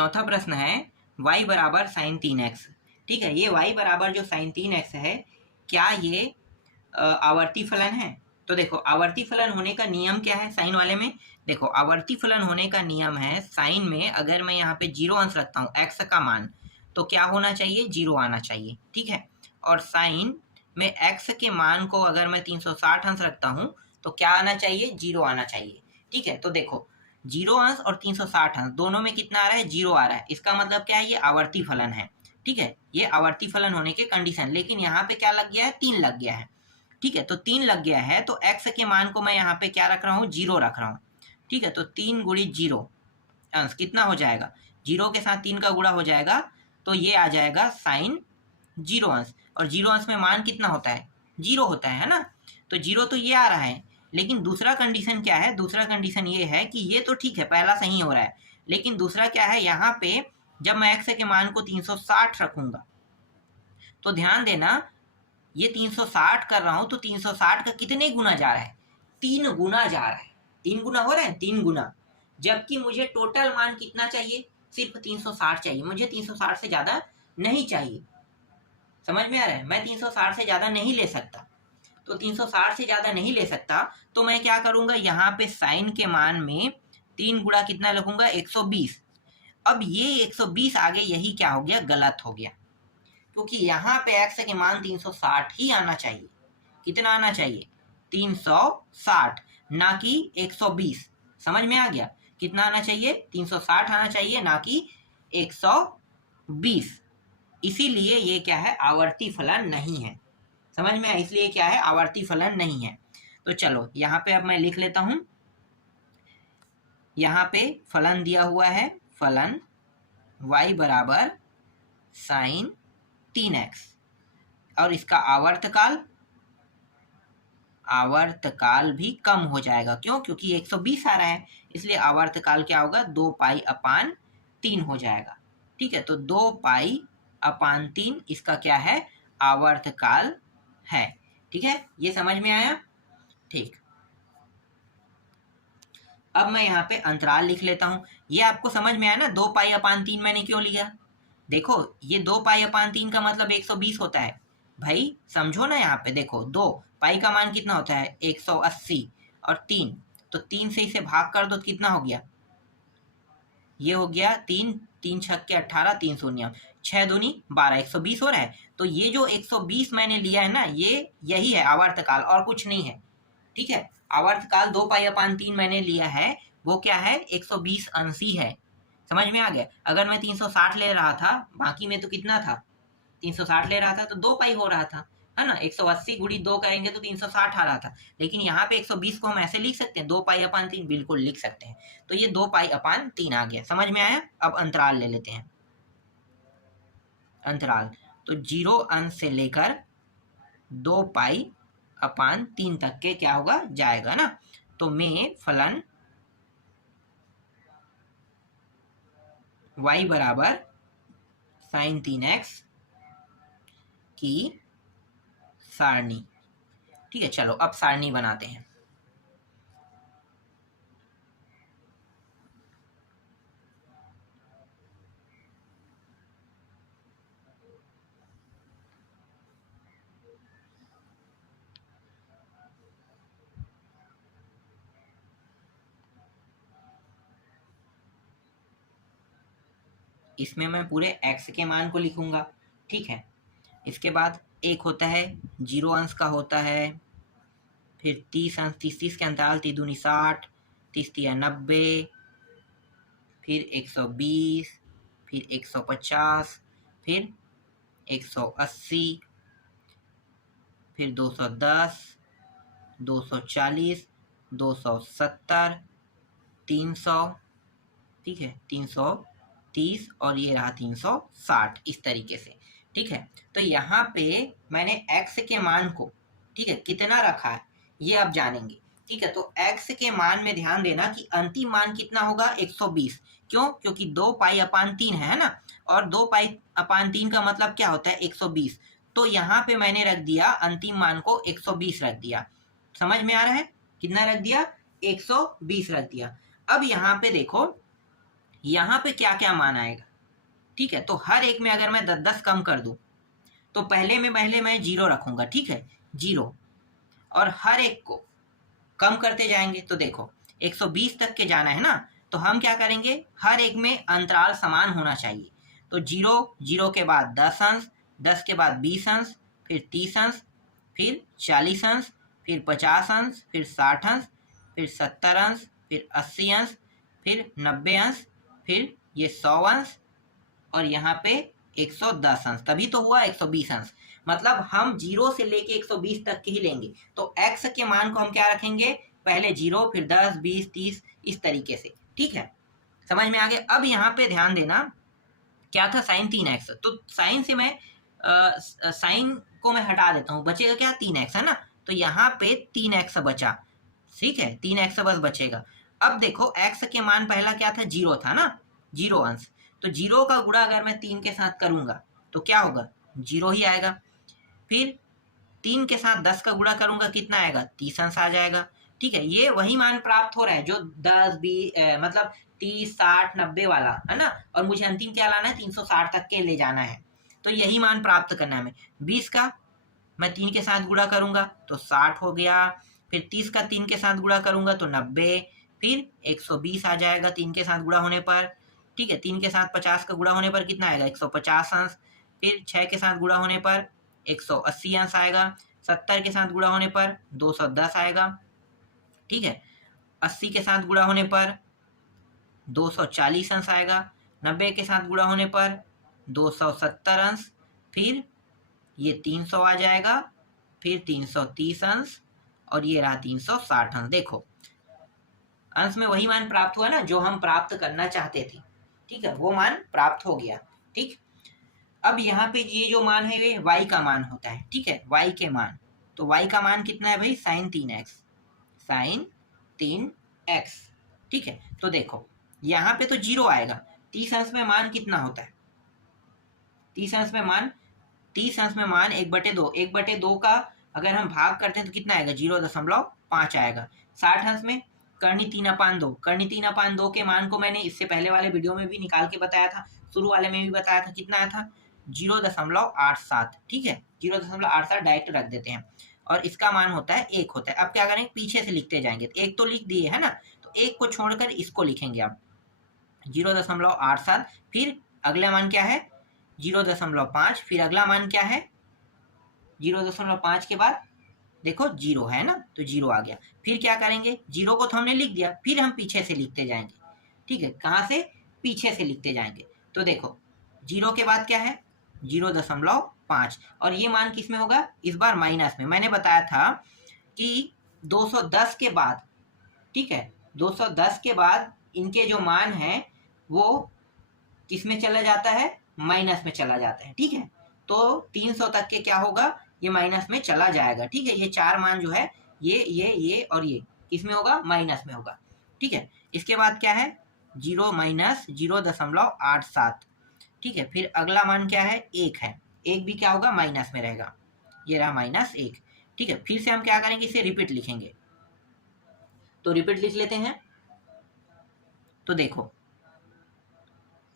चौथा प्रश्न है y बराबर साइन 3x। ठीक है, ये y बराबर जो साइन 3x है, क्या ये आवर्ती फलन है? तो देखो आवर्ती फलन होने का नियम क्या है साइन वाले में। देखो आवर्ती फलन होने का नियम है, साइन में अगर मैं यहाँ पे 0 अंश रखता हूँ x का मान, तो क्या होना चाहिए? 0 आना चाहिए। ठीक है, और साइन में x के मान को अगर मैं 360 अंश रखता हूँ तो क्या आना चाहिए? 0 आना चाहिए। ठीक है, तो देखो 0 अंश और 360 अंश दोनों में कितना आ रहा है? 0 आ रहा है। इसका मतलब क्या है? ये आवर्ती फलन है। ठीक है, ये आवर्ती फलन होने के कंडीशन। लेकिन यहाँ पे क्या लग गया है? 3 लग गया है। ठीक है, तो 3 लग गया है, तो x के मान को मैं यहाँ पे क्या रख रहा हूँ? 0 रख रहा हूँ। ठीक है, तो 3 गुणित 0 अंश कितना हो जाएगा? 0 के साथ 3 का गुणा हो जाएगा, तो ये आ जाएगा साइन 0 अंश। और 0 अंश में मान कितना होता है? 0 होता है ना। तो 0 तो ये आ रहा है, लेकिन दूसरा कंडीशन क्या है? दूसरा कंडीशन ये है कि ये तो ठीक है, पहला सही हो रहा है, लेकिन दूसरा क्या है? यहाँ पे जब मैं x के मान को 360 रखूंगा, तो ध्यान देना ये 360 कर रहा हूं, तो 360 का कितने गुना जा रहा है? 3 गुना जा रहा है। 3 गुना हो रहा है, 3 गुना। जबकि मुझे टोटल मान कितना चाहिए? सिर्फ 360 चाहिए। मुझे 360 से ज्यादा नहीं चाहिए। समझ में आ रहा है? मैं 360 से ज्यादा नहीं ले सकता। तो 360 से ज्यादा नहीं ले सकता, तो मैं क्या करूंगा? यहाँ पे साइन के मान में 3 गुणा कितना लिखूंगा? 120। अब ये 120 आगे यही क्या हो गया? गलत हो गया, क्योंकि यहाँ पे x के मान 360 ही आना चाहिए। कितना आना चाहिए? 360, ना कि 120। समझ में आ गया? कितना आना चाहिए? 360 आना चाहिए, ना कि 120। इसीलिए ये क्या है? आवर्ती फलन नहीं है। समझ में आया? इसलिए क्या है? आवर्ती फलन नहीं है। तो चलो यहाँ पे अब मैं लिख लेता हूं। यहाँ पे फलन दिया हुआ है, फलन y बराबर साइन 3x, और इसका आवर्तकाल भी कम हो जाएगा। क्यों? क्योंकि 120 आ रहा है, इसलिए आवर्तकाल क्या होगा? 2 पाई अपान 3 हो जाएगा। ठीक है, तो 2 पाई अपान 3 इसका क्या है? आवर्तकाल है। ठीक है, ये समझ में आया? ठीक, अब मैं यहाँ पे अंतराल लिख लेता हूँ। ये आपको समझ में आया ना? 2 पाई अपान 3 मैंने क्यों लिया? देखो ये 2 पाई अपान 3 का मतलब 120 होता है। भाई समझो ना, यहाँ पे देखो 2 पाई का मान कितना होता है? 180, और 3, तो 3 से इसे भाग कर दो तो कितना हो गया? ये हो गया 3, 3 छक्के 18, 3 शून्य, 6 दूनी 12, 120 हो रहा है। तो ये जो 120 मैंने लिया है ना, ये यही है आवर्तकाल, और कुछ नहीं है। ठीक है, आवर्तकाल 2 पाई अपान 3 मैंने लिया है, वो क्या है? 120 अंश ही है। समझ में आ गया? अगर मैं 360 ले रहा था, बाकी में तो कितना था? 360 ले रहा था तो 2 पाई हो रहा था, है ना। 180 गुड़ी 2 करेंगे तो 360 आ रहा था। लेकिन यहाँ पे 120 को हम ऐसे लिख सकते हैं, 2 पाई अपान 3, बिल्कुल लिख सकते हैं। तो ये 2 पाई अपान 3 आ गया। समझ में आया? अब अंतराल ले लेते हैं। अंतराल तो 0 अंश से लेकर 2 पाई अपान 3 तक के क्या होगा? जाएगा ना। तो में फलन y बराबर साइन 3x की सारणी। ठीक है, चलो अब सारणी बनाते हैं। इसमें मैं पूरे x के मान को लिखूंगा। ठीक है, इसके बाद एक होता है 0 अंश का होता है, फिर 30 अंश, 30 के अंतराल 3 दूनी 60, 30 या 90, फिर 120, फिर 150, फिर 180, फिर 210, 240, 270, 300। ठीक है, 330, और ये रहा 360, इस तरीके से। ठीक है, तो यहाँ पे मैंने x के मान को, ठीक है, कितना रखा है ये अब जानेंगे। ठीक है, तो x के मान में ध्यान देना कि अंतिम मान कितना होगा? 120। क्यों? क्योंकि 2 पाई अपान 3 है ना, और 2 पाई अपान 3 का मतलब क्या होता है? 120। तो यहाँ पे मैंने रख दिया अंतिम मान को 120 रख दिया। समझ में आ रहा है? कितना रख दिया? 120 रख दिया। अब यहाँ पे देखो यहाँ पे क्या क्या मान आएगा, ठीक है। तो हर एक में अगर मैं 10-10 कम कर दूं तो पहले मैं 0 रखूंगा, ठीक है, 0, और हर एक को कम करते जाएंगे। तो देखो 120 तक के जाना है ना, तो हम क्या करेंगे, हर एक में अंतराल समान होना चाहिए। तो 0, 0 के बाद 10 अंश, 10 के बाद 20 अंश, फिर 30 अंश, फिर 40 अंश, फिर 50 अंश, फिर 60 अंश, फिर 70 अंश, फिर 80 अंश, फिर 90 अंश, फिर ये 100 अंश, और यहाँ पे 110 अंश, तभी तो हुआ 120 अंश। मतलब हम 0 से लेके 120 तक के ही लेंगे। तो x के मान को हम क्या रखेंगे, पहले 0, फिर 10, 20, 30, इस तरीके से, ठीक है। समझ में आ गया। अब यहाँ पे ध्यान देना, क्या था, साइन 3x, तो साइन से मैं साइन को मैं हटा देता हूँ, बचेगा क्या, 3x, है ना। तो यहाँ पे 3x बचा, ठीक है, 3x बस बचेगा। अब देखो x के मान पहला क्या था, 0 था ना, 0 अंश। तो 0 का गुणा अगर मैं 3 के साथ करूंगा तो क्या होगा, 0 ही आएगा। फिर 3 के साथ 10 का गुणा करूंगा, कितना आएगा, 30 अंश आ जाएगा, ठीक है। ये वही मान प्राप्त हो रहा है जो 10, 20, मतलब 30, 60, 90 वाला है ना, और मुझे अंतिम क्या लाना है, 360 तक के ले जाना है। तो यही मान प्राप्त करना है हमें। 20 का मैं 3 के साथ गुणा करूंगा तो 60 हो गया, फिर 30 का 3 के साथ गुणा करूंगा तो 90, फिर 120 आ जाएगा 3 के साथ गुणा होने पर, ठीक है। 3 के साथ 50 का गुणा होने पर कितना आएगा, 150 अंश, फिर 6 के साथ गुणा होने पर 180 अंश आएगा, 70 के साथ गुणा होने पर 210 आएगा, ठीक है। 80 के साथ गुणा होने पर 240 अंश आएगा, 90 के साथ गुणा होने पर 270 अंश, फिर ये 300 आ जाएगा, फिर 330 अंश, और ये रहा 360 अंश। देखो अंश में वही मान प्राप्त हुआ ना जो हम प्राप्त करना चाहते थे, ठीक है, वो मान प्राप्त हो गया, ठीक। अब यहाँ पे ये जो मान है ये y का मान होता है, ठीक है, y के मान। तो y का मान कितना है भाई, साइन 3x, साइन 3x, ठीक है। तो देखो यहाँ पे तो 0 आएगा, 30 अंश में मान कितना होता है, 30 अंश में मान 1/2, 1/2 का अगर हम भाग करते हैं तो कितना आएगा, 0.5 आएगा। 60 अंश में करनी 3/2, करनी 3/2 के मान को मैंने इससे पहले वाले वीडियो में भी निकाल के बताया था, शुरू वाले में भी बताया था, कितना आया था, 0.87, ठीक है, 0.87 डायरेक्ट रख देते हैं, और इसका मान होता है 1 होता है। अब क्या करेंगे, पीछे से लिखते जाएंगे, एक तो लिख दिए है ना, तो एक को छोड़कर इसको लिखेंगे आप, 0.87, फिर अगला मान क्या है, 0.5, फिर अगला मान क्या है, 0.5 के बाद देखो 0 है ना, तो 0 आ गया। फिर क्या करेंगे, 0 को तो हमने लिख दिया, फिर हम पीछे से लिखते जाएंगे, ठीक है, कहाँ से, पीछे से लिखते जाएंगे। तो देखो 0 के बाद क्या है, 0.5, और ये मान किस में होगा, इस बार माइनस में। मैंने बताया था कि 210 के बाद, ठीक है, 210 के बाद इनके जो मान है वो किस में चला जाता है, माइनस में चला जाता है, ठीक है। तो 300 तक के क्या होगा, ये माइनस में चला जाएगा, ठीक है। ये चार मान जो है ये और ये किसमें होगा, माइनस में होगा, ठीक है। इसके बाद क्या है, 0 माइनस 0.87, ठीक है। फिर अगला मान क्या है, 1 है, 1 भी क्या होगा, माइनस में रहेगा, ये रहा -1, ठीक है। फिर से हम क्या करेंगे, इसे रिपीट लिखेंगे, तो रिपीट लिख लेते हैं। तो देखो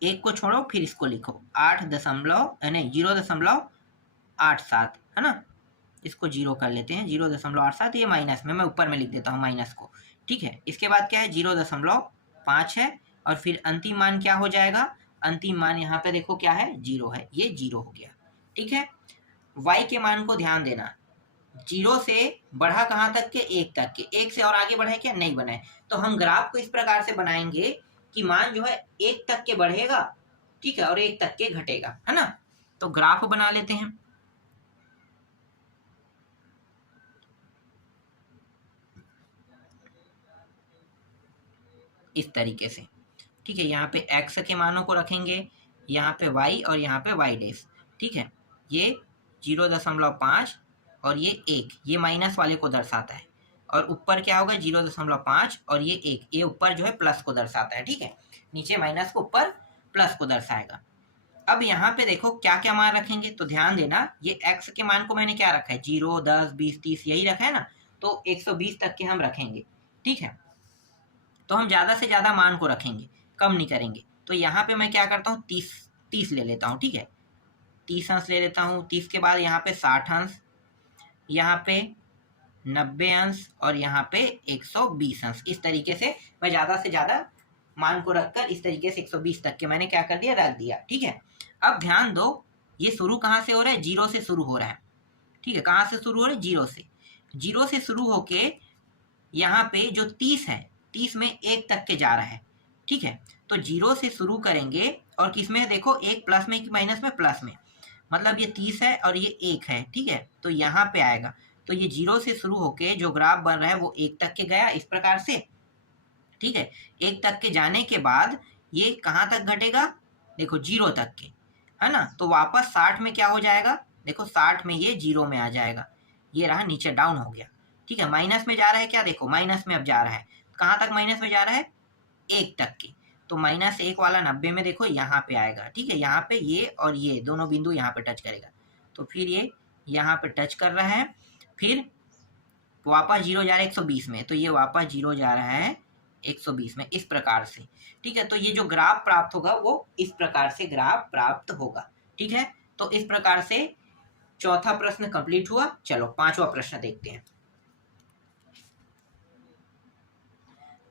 1 को छोड़ो, फिर इसको लिखो, 0.87 है ना, इसको 0 कर लेते हैं, 0.87, ये माइनस में, मैं ऊपर में लिख देता हूँ माइनस को, ठीक है। इसके बाद क्या है, 0.5 है, और फिर अंतिम मान क्या हो जाएगा, अंतिम मान यहाँ पे देखो क्या है, 0 है, ये 0 हो गया, ठीक है। y के मान को ध्यान देना, 0 से बढ़ा कहाँ तक के, 1 तक के, 1 से और आगे बढ़े क्या, नहीं बढ़े। तो हम ग्राफ को इस प्रकार से बनाएंगे कि मान जो है 1 तक के बढ़ेगा, ठीक है, और 1 तक के घटेगा, है ना। तो ग्राफ बना लेते हैं, इस तरीके से, ठीक है। यहाँ पे x के मानों को रखेंगे, यहाँ पे y और यहाँ पे y डैश, ठीक है। ये 0.5 और ये 1, ये माइनस वाले को दर्शाता है, और ऊपर क्या होगा, 0.5 और ये 1, ये ऊपर जो है प्लस को दर्शाता है, ठीक है। नीचे माइनस को, ऊपर प्लस को दर्शाएगा। अब यहाँ पे देखो क्या क्या मान रखेंगे, तो ध्यान देना, ये x के मान को मैंने क्या रखा है, 0, 10, 20, 30 यही रखा है ना, तो 120 तक के हम रखेंगे, ठीक है। तो हम ज़्यादा से ज़्यादा मान को रखेंगे, कम नहीं करेंगे। तो यहाँ पे मैं क्या करता हूँ 30 ले लेता हूँ, ठीक है, 30 अंश ले लेता हूँ। 30 के बाद यहाँ पे 60 अंश, यहाँ पे 90 अंश और यहाँ पे 120 अंश। इस तरीके से मैं ज़्यादा से ज़्यादा मान को रखकर इस तरीके से 120 तक के मैंने क्या कर दिया, रख दिया, ठीक है। अब ध्यान दो, ये शुरू कहाँ से हो रहा है, 0 से शुरू हो रहा है, ठीक है। कहाँ से शुरू हो रहा है, 0 से। 0 से शुरू होके यहाँ पे जो 30 है, 30 में 1 तक के जा रहा है, ठीक है। तो 0 से शुरू करेंगे और किसमें देखो, एक प्लस में कि माइनस में, प्लस में, मतलब ये 30 है और ये 1 है, ठीक है। तो यहाँ पे आएगा, तो ये 0 से शुरू होके जो ग्राफ बन रहा है वो 1 तक के गया इस प्रकार से, ठीक है। 1 तक के जाने के बाद ये कहाँ तक घटेगा, देखो 0 तक के, है ना। तो वापस 60 में क्या हो जाएगा, देखो 60 में ये 0 में आ जाएगा, ये रहा नीचे डाउन हो गया, ठीक है। माइनस में जा रहा है क्या, देखो माइनस में अब जा रहा है, कहाँ तक माइनस में जा रहा है, 1 तक के। तो -1 वाला 90 में देखो यहाँ पे आएगा, ठीक है। यहाँ पे ये और ये दोनों बिंदु यहाँ पे टच करेगा, तो फिर ये यहाँ पे टच कर रहा है, फिर वापस 0 जा रहा है 120 में, तो ये वापस 0 जा रहा है 120 में, इस प्रकार से, ठीक है। तो ये जो ग्राफ प्राप्त होगा वो इस प्रकार से ग्राफ प्राप्त होगा, ठीक है। तो इस प्रकार से चौथा प्रश्न कंप्लीट हुआ। चलो पांचवा प्रश्न देखते हैं।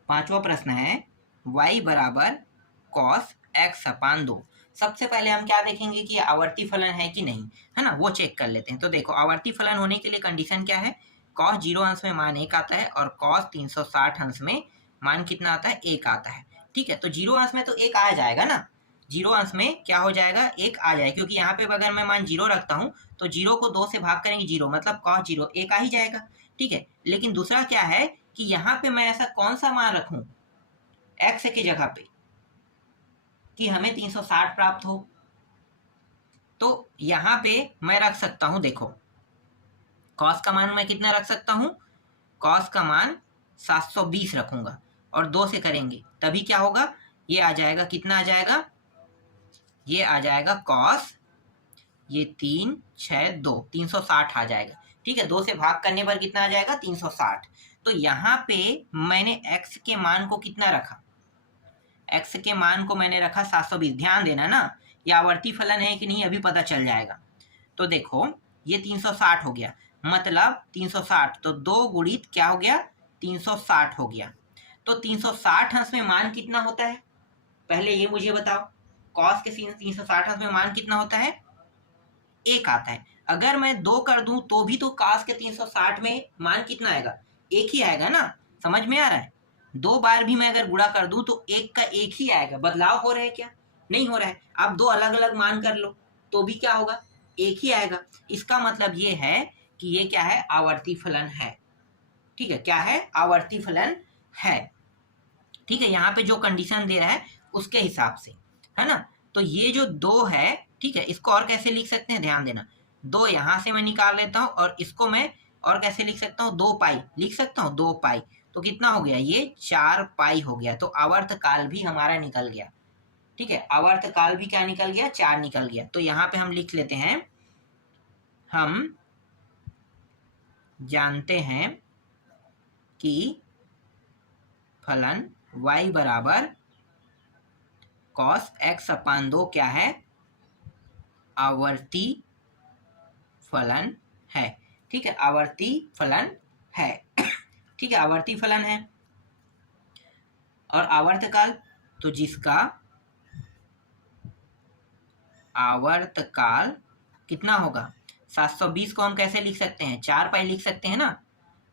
पांचवा प्रश्न है y बराबर cos x अपान 2। सबसे पहले हम क्या देखेंगे कि आवर्ती फलन है कि नहीं, है ना, वो चेक कर लेते हैं। तो देखो आवर्ती फलन होने के लिए कंडीशन क्या है, cos 0 अंश में मान 1 आता है और cos 360 अंश में मान कितना आता है, 1 आता है, ठीक है। तो 0 अंश में तो 1 आ जाएगा ना, 0 अंश में क्या हो जाएगा, 1 आ जाएगा, क्योंकि यहाँ पे अगर मैं मान 0 रखता हूँ तो 0 को 2 से भाग करेंगे 0, मतलब cos 0 1 आ ही जाएगा, ठीक है। लेकिन दूसरा क्या है कि यहाँ पे मैं ऐसा कौन सा मान रखूं x की जगह पे कि हमें 360 प्राप्त हो। तो यहाँ पे मैं रख सकता हूं, देखो cos का मान मैं कितना रख सकता हूं, cos का मान 720 रखूंगा और 2 से करेंगे तभी क्या होगा, ये आ जाएगा, कितना आ जाएगा, ये आ जाएगा cos, ये 3 6 2 360 आ जाएगा, ठीक है। 2 से भाग करने पर कितना आ जाएगा, 360। तो यहाँ पे मैंने x के मान को कितना रखा, x के मान को मैंने रखा 720। ध्यान देना ना, ये आवर्ती फलन है कि नहीं अभी पता चल जाएगा। तो देखो ये 360 हो गया, मतलब 360, तो 2 गुणित क्या हो गया, 360 हो गया। तो 360 अंश में मान कितना होता है, पहले ये मुझे बताओ, cos के 360 अंश में मान कितना होता है, 1 आता है। अगर मैं 2 कर दूं तो भी तो cos के 360 में मान कितना आएगा, 1 ही आएगा ना, समझ में आ रहा है। 2 बार भी मैं अगर गुणा कर दूं तो 1 का 1 ही आएगा, बदलाव हो रहा है क्या, नहीं हो रहा है। आप 2 अलग अलग मान कर लो तो भी क्या होगा, 1 ही आएगा। इसका मतलब ये है कि ये क्या है, आवर्ती फलन है, ठीक है। क्या है, आवर्ती फलन है, ठीक है। यहाँ पे जो कंडीशन दे रहा है उसके हिसाब से, है ना। तो ये जो 2 है, ठीक है, इसको और कैसे लिख सकते हैं, ध्यान देना, 2 यहाँ से मैं निकाल लेता हूँ और इसको मैं और कैसे लिख सकता हूँ, 2 पाई लिख सकता हूँ, 2 पाई। तो कितना हो गया, ये 4 पाई हो गया। तो आवर्त काल भी हमारा निकल गया, ठीक है। आवर्त काल भी क्या निकल गया, 4 निकल गया। तो यहाँ पे हम लिख लेते हैं, हम जानते हैं कि फलन y बराबर cos x अपान 2 क्या है, आवर्ती फलन है, ठीक है, आवर्ती फलन है, ठीक है, आवर्ती फलन है। और आवर्तकाल, तो जिसका आवर्तकाल कितना होगा, 720 को हम कैसे लिख सकते हैं, 4 पाई लिख सकते हैं ना।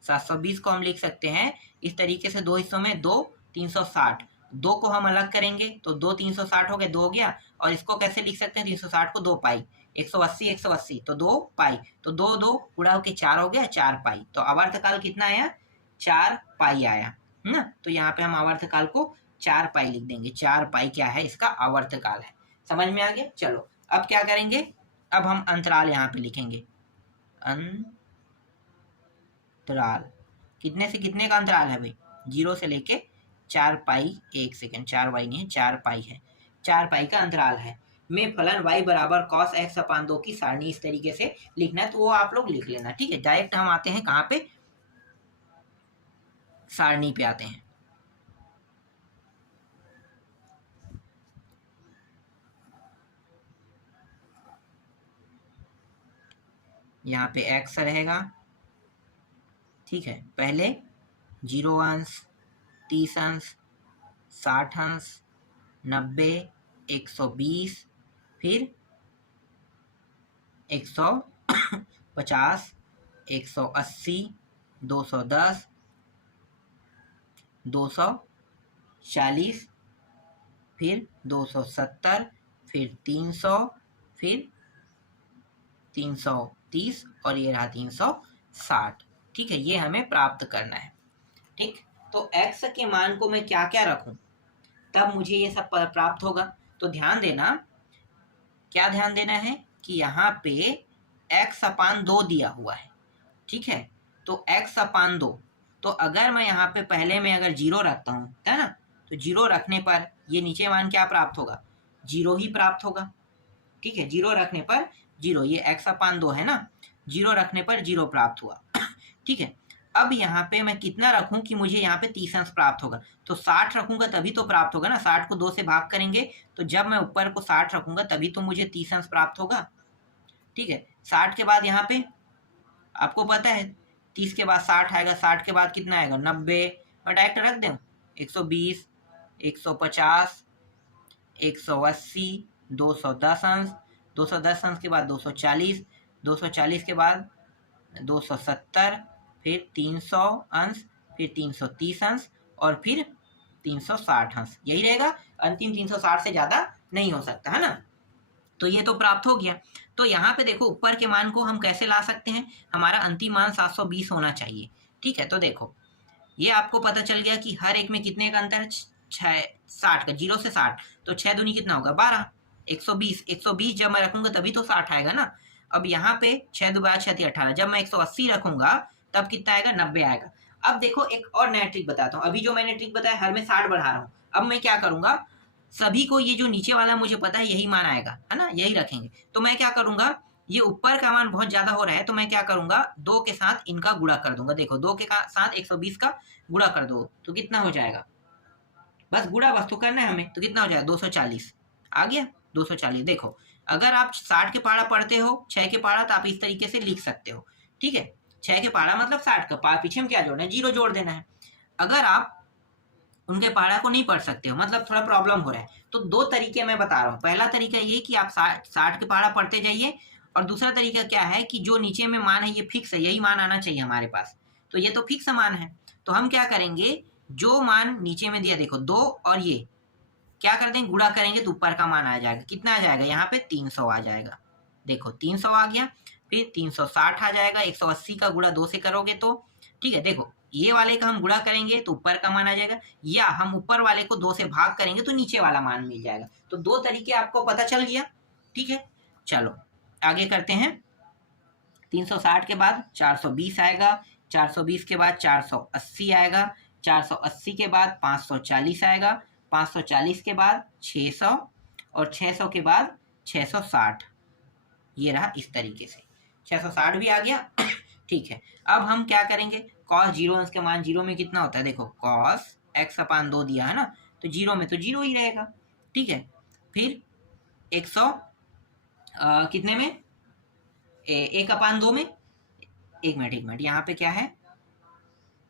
720 को हम लिख सकते हैं इस तरीके से, 2 हिस्सों में 2 360, 2 को हम अलग करेंगे तो 2 360 हो गए, 2 हो गया। और इसको कैसे लिख सकते हैं, 360 को 2 पाई, 180 180 तो 2 पाई, तो 2 2 पूरा होके 4 हो गया, 4 पाई। तो आवर्तकाल कितना आया, 4 पाई आया, है ना। तो यहाँ पे हम आवर्तकाल को 4 पाई लिख देंगे, 4 पाई क्या है, इसका आवर्तकाल है। समझ में आ गया। चलो अब क्या करेंगे, अब हम अंतराल यहाँ पे लिखेंगे, अंतराल कितने से कितने का अंतराल है भाई, 0 से लेके 4 पाई, 1 सेकेंड, 4 पाई नहीं है, 4 पाई है, 4 पाई का अंतराल है। में फलन y बराबर cos x अपान 2 की सारणी इस तरीके से लिखना है, तो वो आप लोग लिख लेना, ठीक है। डायरेक्ट हम आते हैं कहाँ पे, सारणी पे आते हैं। यहाँ पे x रहेगा, ठीक है। पहले 0 अंश, 30 अंश, 60 अंश, 90, 120, फिर 150, 180, 210, 240, फिर 270, फिर 300, फिर 330 और ये रहा 360। ठीक है, ये हमें प्राप्त करना है। ठीक, तो x के मान को मैं क्या क्या रखूं तब मुझे ये सब प्राप्त होगा। तो ध्यान देना, क्या ध्यान देना है कि यहाँ पे x/2 दिया हुआ है, ठीक है। तो x/2, तो अगर मैं यहाँ पे पहले में अगर 0 रखता हूँ, है ना, तो 0 रखने पर ये नीचे मान क्या प्राप्त होगा, 0 ही प्राप्त होगा। ठीक है, 0 रखने पर 0, ये x/2 है ना, 0 रखने पर 0 प्राप्त हुआ। ठीक है, अब यहाँ पे मैं कितना रखूं कि मुझे यहाँ पे 30 अंश प्राप्त होगा, तो 60 रखूंगा तभी तो प्राप्त होगा ना। 60 को 2 से भाग करेंगे तो जब मैं ऊपर को 60 रखूंगा तभी तो मुझे 30 अंश प्राप्त होगा। ठीक है, 60 के बाद यहाँ पे आपको पता है 30 के बाद 60 आएगा, 60 के बाद कितना आएगा 90, मैं डायरेक्ट रख दूं 120, 150, 180, 210 अंश, 210 अंश के बाद 240, 240 के बाद 270, फिर 300 अंश, फिर 330 अंश और फिर 360 अंश, यही रहेगा। अंतिम 360 से ज़्यादा नहीं हो सकता, है ना। तो ये तो प्राप्त हो गया। तो यहाँ पे देखो ऊपर के मान को हम कैसे ला सकते हैं, हमारा अंतिम मान 720 होना चाहिए। ठीक है, तो देखो ये आपको पता चल गया कि हर एक में कितने का अंतर है, 60 का, 0 से 60, तो 6 दूनी कितना होगा 12, 120, 120 जब मैं रखूंगा तभी तो 60 आएगा ना। अब यहाँ पे 6 2 12 6 18, जब मैं 180 रखूंगा तब कितना आएगा 90 आएगा। अब देखो एक और नया ट्रिक बताता हूँ। अभी जो मैंने ट्रिक बताया हर में 60 बढ़ा रहा हूँ, अब मैं क्या करूंगा, सभी को ये जो नीचे वाला मुझे पता है यही मान आएगा, है ना, यही रखेंगे। तो मैं क्या करूंगा, ये ऊपर का मान बहुत ज्यादा हो रहा है तो मैं क्या करूंगा 2 के साथ इनका गुणा कर दूंगा। देखो 2 के साथ 120 का गुणा कर दो तो कितना हो जाएगा, बस गुणा बस तो करना है हमें, तो कितना हो जाएगा 240 आ गया, 240। देखो अगर आप 60 के पारा पढ़ते हो 6 के पारा तो आप इस तरीके से लिख सकते हो। ठीक है, 6 के पारा मतलब 60 का पारा, पीछे में क्या जोड़ना है 0 जोड़ देना है। अगर आप उनके पारा को नहीं पढ़ सकते हो, मतलब थोड़ा प्रॉब्लम हो रहा है, तो 2 तरीके मैं बता रहा हूँ। पहला तरीका ये कि आप 60 के पारा पढ़ते जाइए, और दूसरा तरीका क्या है कि जो नीचे में मान है ये फिक्स है, यही मान आना चाहिए हमारे पास, तो ये तो फिक्स मान है। तो हम क्या करेंगे, जो मान नीचे में दिया देखो 2 और ये क्या कर देंगे गुणा करेंगे तो ऊपर का मान आ जाएगा, कितना आ जाएगा यहाँ पे 300 आ जाएगा। देखो 300 आ गया, फिर 360 आ जाएगा, 180 का गुणा 2 से करोगे तो। ठीक है, देखो ये वाले का हम गुणा करेंगे तो ऊपर का मान आ जाएगा, या हम ऊपर वाले को 2 से भाग करेंगे तो नीचे वाला मान मिल जाएगा। तो 2 तरीके आपको पता चल गया। ठीक है, चलो आगे करते हैं। 360 के बाद 420 आएगा, 420 के बाद 480 आएगा, 480 के बाद 540 आएगा, 540 के बाद 600 और 600 के बाद 660। ये रहा इस तरीके से, 660 भी आ गया। ठीक है, अब हम क्या करेंगे, cos 0 अंश के मान 0 में कितना होता है, देखो cos x/2 दिया है ना, तो 0 में तो 0 ही रहेगा। ठीक है, फिर 100 कितने में 1/2 में, एक मिनट यहाँ पे क्या है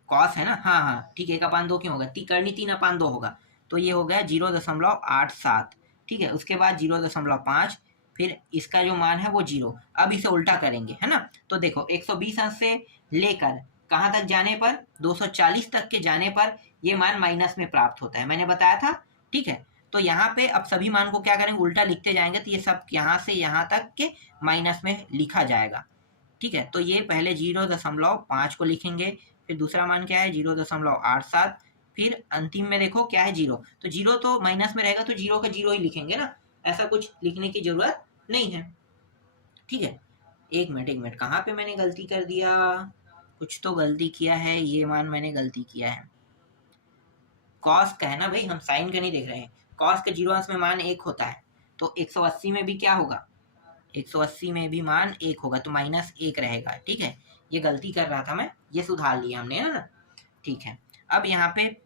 कॉस है ना, हाँ हाँ ठीक है, 1/2 क्यों होगा, करनी 3/2 होगा, तो ये हो गया 0.87। ठीक है, उसके बाद 0.5, फिर इसका जो मान है वो 0। अब इसे उल्टा करेंगे, है ना, तो देखो 120 अंश से लेकर कहाँ तक जाने पर 240 तक के जाने पर ये मान माइनस में प्राप्त होता है, मैंने बताया था। ठीक है, तो यहाँ पे अब सभी मान को क्या करेंगे उल्टा लिखते जाएंगे, तो ये सब यहाँ से यहाँ तक के माइनस में लिखा जाएगा। ठीक है, तो ये पहले 0.5 को लिखेंगे, फिर दूसरा मान क्या है 0.87, फिर अंतिम में देखो क्या है 0, तो 0 तो माइनस में रहेगा तो 0 का 0 ही लिखेंगे ना, ऐसा कुछ लिखने की जरूरत नहीं है। ठीक है, एक मिनट कहाँ पे मैंने गलती कर दिया, कुछ तो गलती किया है, ये मान मैंने गलती किया है, कॉस का है ना भाई, हम साइन का नहीं देख रहे हैं। कॉस के 0 अंश में मान 1 होता है, तो 180 में भी क्या होगा, 180 में भी मान 1 होगा, तो -1 रहेगा। ठीक है, ये गलती कर रहा था मैं, ये सुधार लिया हमने, है ना। ठीक है, अब यहाँ पे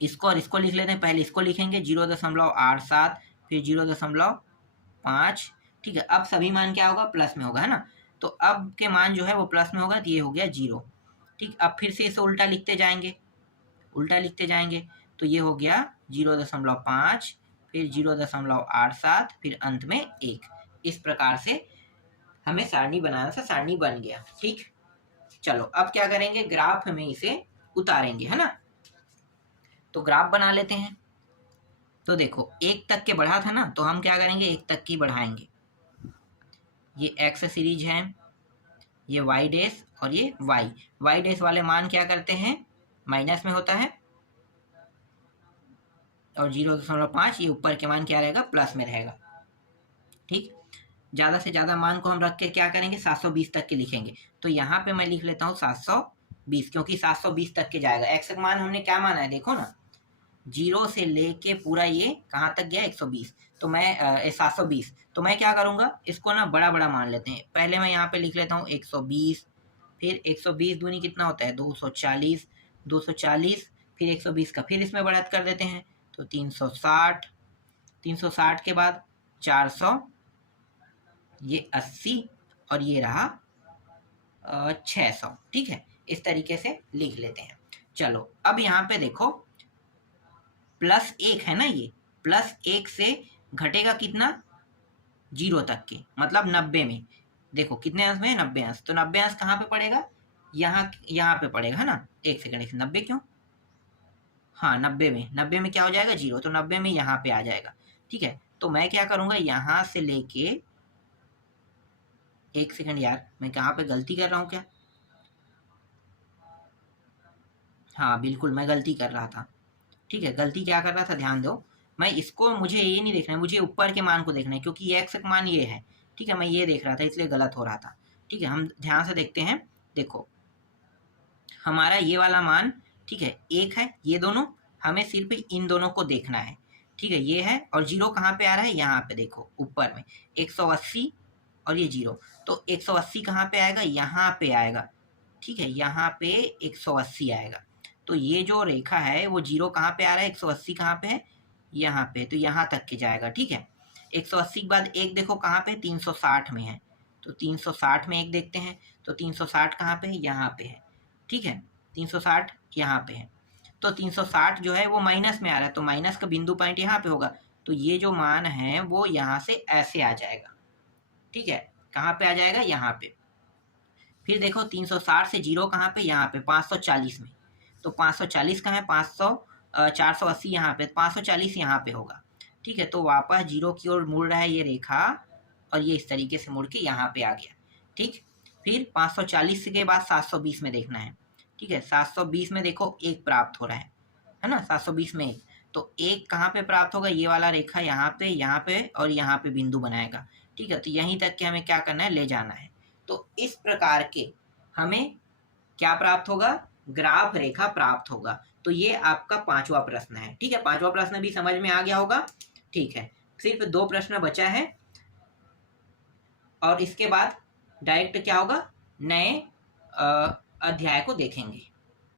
इसको और इसको लिख लेते हैं। पहले इसको लिखेंगे 0.87, फिर 0.5। ठीक है, अब सभी मान क्या होगा प्लस में होगा, है ना, तो अब के मान जो है वो प्लस में होगा, तो ये हो गया 0। ठीक, अब फिर से इसे उल्टा लिखते जाएंगे, उल्टा लिखते जाएंगे, तो ये हो गया 0.5, फिर 0.87, फिर अंत में 1। इस प्रकार से हमें सारणी बनाना था, सारणी बन गया। ठीक, चलो अब क्या करेंगे, ग्राफ में इसे उतारेंगे, है ना। तो ग्राफ बना लेते हैं। तो देखो 1 तक के बढ़ा था ना, तो हम क्या करेंगे, 1 तक की बढ़ाएंगे। ये एक्स सीरीज है, ये वाई डैश और ये वाई डैश वाले मान क्या करते हैं, माइनस में होता है, और 0.5 ये ऊपर के मान क्या रहेगा, प्लस में रहेगा। ठीक, ज़्यादा से ज़्यादा मान को हम रख के क्या करेंगे, 720 तक के लिखेंगे। तो यहाँ पे मैं लिख लेता हूँ 720, क्योंकि 720 तक के जाएगा। एक्स का मान हमने क्या माना है, देखो ना, 0 से लेके पूरा ये कहाँ तक गया, 120, तो मैं 720। तो मैं क्या करूँगा, इसको ना बड़ा बड़ा मान लेते हैं। पहले मैं यहाँ पे लिख लेता हूँ 120, फिर 120 दूनी कितना होता है, 240, 240, फिर 120 का फिर इसमें बढ़त कर देते हैं, तो 360, 360 के बाद 400, ये 80, और ये रहा 600। ठीक है, इस तरीके से लिख लेते हैं। चलो अब यहाँ पे देखो +1 है ना, ये +1 से घटेगा कितना, 0 तक के, मतलब 90 में। देखो कितने अंश में, 90 अंश। तो 90 अंश कहाँ पे पड़ेगा, यहाँ पे पड़ेगा, है ना। एक सेकंड, 90 क्यों, हाँ 90 में, 90 में क्या हो जाएगा, 0, तो 90 में यहाँ पे आ जाएगा। ठीक है, तो मैं क्या करूँगा, यहाँ से लेके, एक सेकंड यार, मैं कहाँ पे गलती कर रहा हूँ क्या, हाँ बिल्कुल मैं गलती कर रहा था। ठीक है, गलती क्या कर रहा था, ध्यान दो। मैं इसको, मुझे ये नहीं देखना है, मुझे ऊपर के मान को देखना है, क्योंकि ये एक्स का मान ये है। ठीक है, मैं ये देख रहा था, इसलिए गलत हो रहा था। ठीक है, हम ध्यान से देखते हैं। देखो हमारा ये वाला मान, ठीक है, 1 है, ये दोनों, हमें सिर्फ इन दोनों को देखना है। ठीक है, ये है, और 0 कहाँ पे आ रहा है, यहाँ पे देखो ऊपर में 180, और ये 0, तो 180 कहाँ पे आएगा, यहाँ पे आएगा। ठीक है, यहाँ पे 180 आएगा। तो ये जो रेखा है वो 0 कहाँ पे आ रहा है, 180 कहाँ पे है, यहाँ पे, तो यहाँ तक के जाएगा। ठीक है, 180 के बाद 1 देखो कहाँ पे, 360 में है, तो 360 में 1 देखते हैं, तो 360 कहाँ पे है, यहाँ पे है। ठीक है, 360 यहाँ पे है, तो 360 जो है वो माइनस में आ रहा है, तो माइनस का बिंदु पॉइंट यहाँ पे होगा, तो ये जो मान है वो यहाँ से ऐसे आ जाएगा। ठीक है, कहाँ पे आ जाएगा, यहाँ पे। फिर देखो 360 से 0 कहाँ पे, यहाँ पे 540 में, तो 540 कहाँ है, 480 यहाँ पे, 540 यहाँ पे होगा। ठीक है, तो वापस 0 की ओर मुड़ रहा है ये रेखा, और ये इस तरीके से मुड़ के यहाँ पे आ गया। ठीक, फिर 540 के बाद 720 में देखना है। ठीक है, 720 में देखो 1 प्राप्त हो रहा है ना, 720 में 1, तो 1 कहाँ पे प्राप्त होगा, ये वाला रेखा यहाँ पे और यहाँ पे बिंदु बनाएगा। ठीक है, तो यहीं तक के हमें क्या करना है, ले जाना है। तो इस प्रकार के हमें क्या प्राप्त होगा, ग्राफ रेखा प्राप्त होगा। तो ये आपका 5वां प्रश्न है। ठीक है, 5वां प्रश्न भी समझ में आ गया होगा। ठीक है, सिर्फ 2 प्रश्न बचा है, और इसके बाद डायरेक्ट क्या होगा, नए अध्याय को देखेंगे।